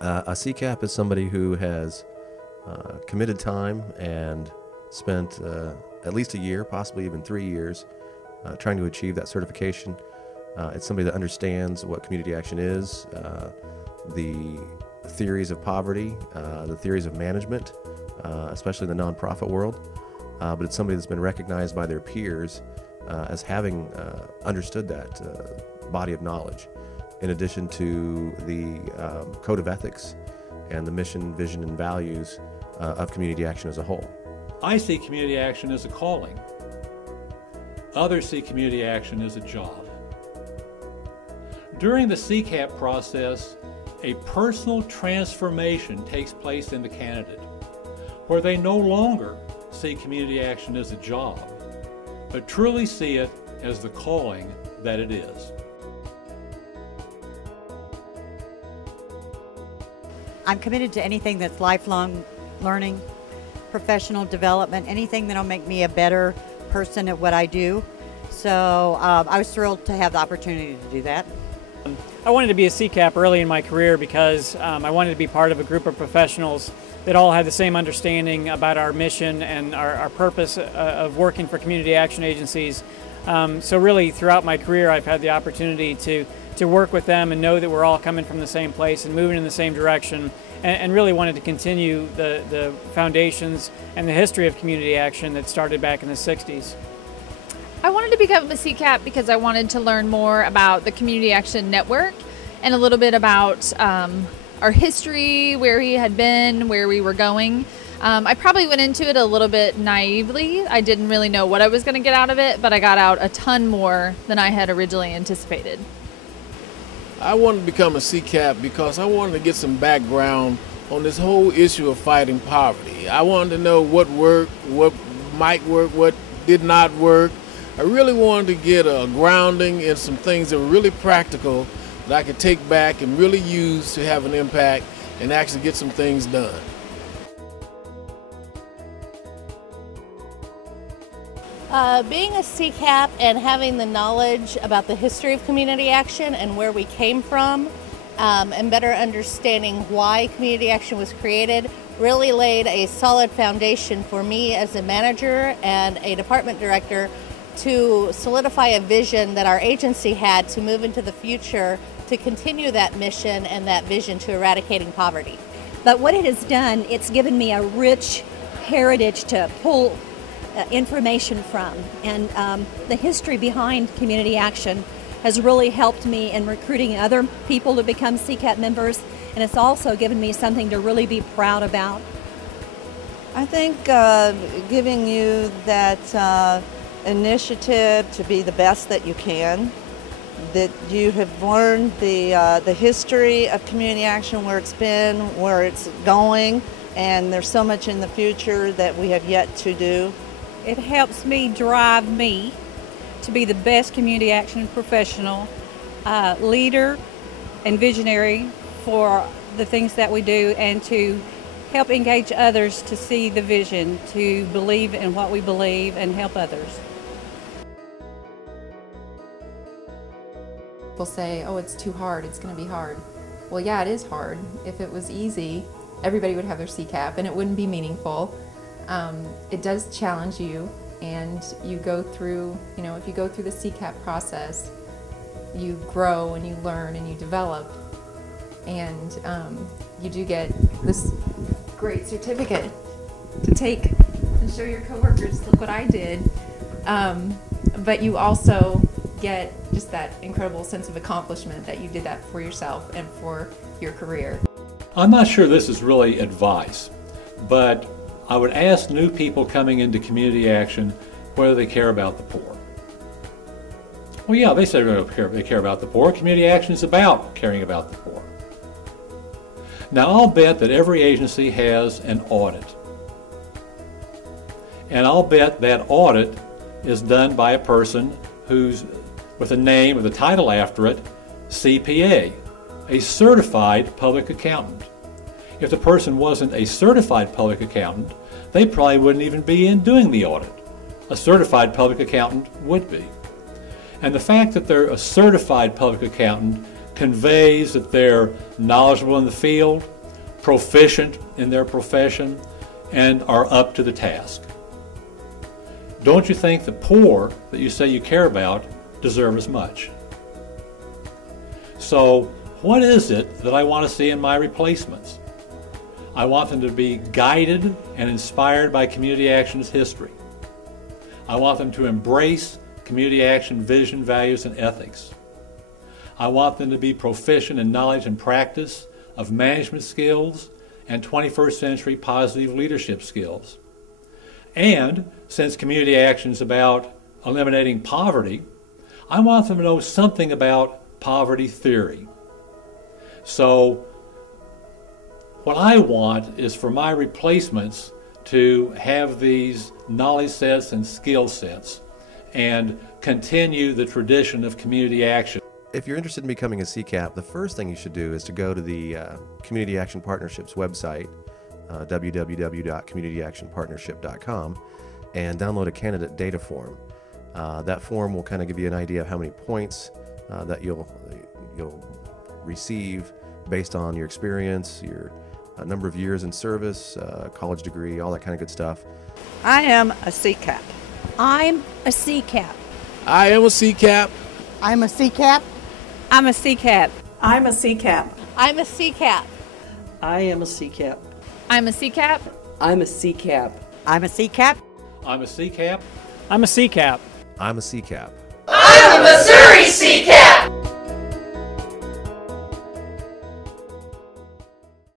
A CCAP is somebody who has committed time and spent at least a year, possibly even 3 years, trying to achieve that certification. It's somebody that understands what community action is, the theories of poverty, the theories of management, especially in the nonprofit world. But it's somebody that's been recognized by their peers as having understood that body of knowledge, in addition to the code of ethics and the mission, vision, and values of community action as a whole. I see community action as a calling. Others see community action as a job. During the CCAP process, a personal transformation takes place in the candidate, where they no longer see community action as a job, but truly see it as the calling that it is. I'm committed to anything that's lifelong learning, professional development, anything that'll make me a better person at what I do. So I was thrilled to have the opportunity to do that. I wanted to be a CCAP early in my career because I wanted to be part of a group of professionals that all had the same understanding about our mission and our purpose of working for community action agencies. So really throughout my career I've had the opportunity to work with them and know that we're all coming from the same place and moving in the same direction, and really wanted to continue the foundations and the history of community action that started back in the 60s. I wanted to become a CCAP because I wanted to learn more about the Community Action Network and a little bit about our history, where we had been, where we were going. I probably went into it a little bit naively. I didn't really know what I was going to get out of it, but I got out a ton more than I had originally anticipated. I wanted to become a CCAP because I wanted to get some background on this whole issue of fighting poverty. I wanted to know what worked, what might work, what did not work. I really wanted to get a grounding in some things that were really practical that I could take back and really use to have an impact and actually get some things done. Being a CCAP and having the knowledge about the history of community action and where we came from, and better understanding why community action was created, really laid a solid foundation for me as a manager and a department director to solidify a vision that our agency had to move into the future to continue that mission and that vision to eradicating poverty. But what it has done, it's given me a rich heritage to pull information from, and the history behind community action has really helped me in recruiting other people to become CCAP members, and it's also given me something to really be proud about. I think giving you that initiative to be the best that you can, that you have learned the history of community action, where it's been, where it's going, and there's so much in the future that we have yet to do. It helps me drive me to be the best community action professional, leader and visionary for the things that we do, and to help engage others to see the vision, to believe in what we believe and help others. People say, oh, it's too hard, it's going to be hard. Well, yeah, it is hard. If it was easy, everybody would have their CCAP and it wouldn't be meaningful. It does challenge you, and you go through, if you go through the CCAP process, you grow and you learn and you develop, and you do get this great certificate to take and show your coworkers, look what I did. But you also get just that incredible sense of accomplishment that you did that for yourself and for your career. I'm not sure this is really advice, but I would ask new people coming into community action whether they care about the poor. Well, yeah, they say they care about the poor. Community action is about caring about the poor. Now, I'll bet that every agency has an audit. And I'll bet that audit is done by a person who's with a name with a title after it, CPA, a certified public accountant. If the person wasn't a certified public accountant, they probably wouldn't even be doing the audit. A certified public accountant would be. And the fact that they're a certified public accountant conveys that they're knowledgeable in the field, proficient in their profession, and are up to the task. Don't you think the poor that you say you care about deserve as much? So what is it that I want to see in my replacements? I want them to be guided and inspired by Community Action's history. I want them to embrace Community Action vision, values, and ethics. I want them to be proficient in knowledge and practice of management skills and 21st century positive leadership skills. And since Community Action is about eliminating poverty, I want them to know something about poverty theory. So what I want is for my replacements to have these knowledge sets and skill sets and continue the tradition of community action. If you're interested in becoming a CCAP, the first thing you should do is to go to the Community Action Partnership's website, www.communityactionpartnership.com, and download a candidate data form. That form will kind of give you an idea of how many points that you'll receive based on your experience, your number of years in service, college degree, all that kind of good stuff. I am a CCAP. I'm a CCAP. I am a CCAP. I'm a CCAP. I'm a CCAP. I'm a CCAP. I'm a CCAP. I am a CCAP. I'm a CCAP. I'm a CCAP. I'm a CCAP. I'm a CCAP. I'm a CCAP. I'm a CCAP. I'm a Missouri CCAP!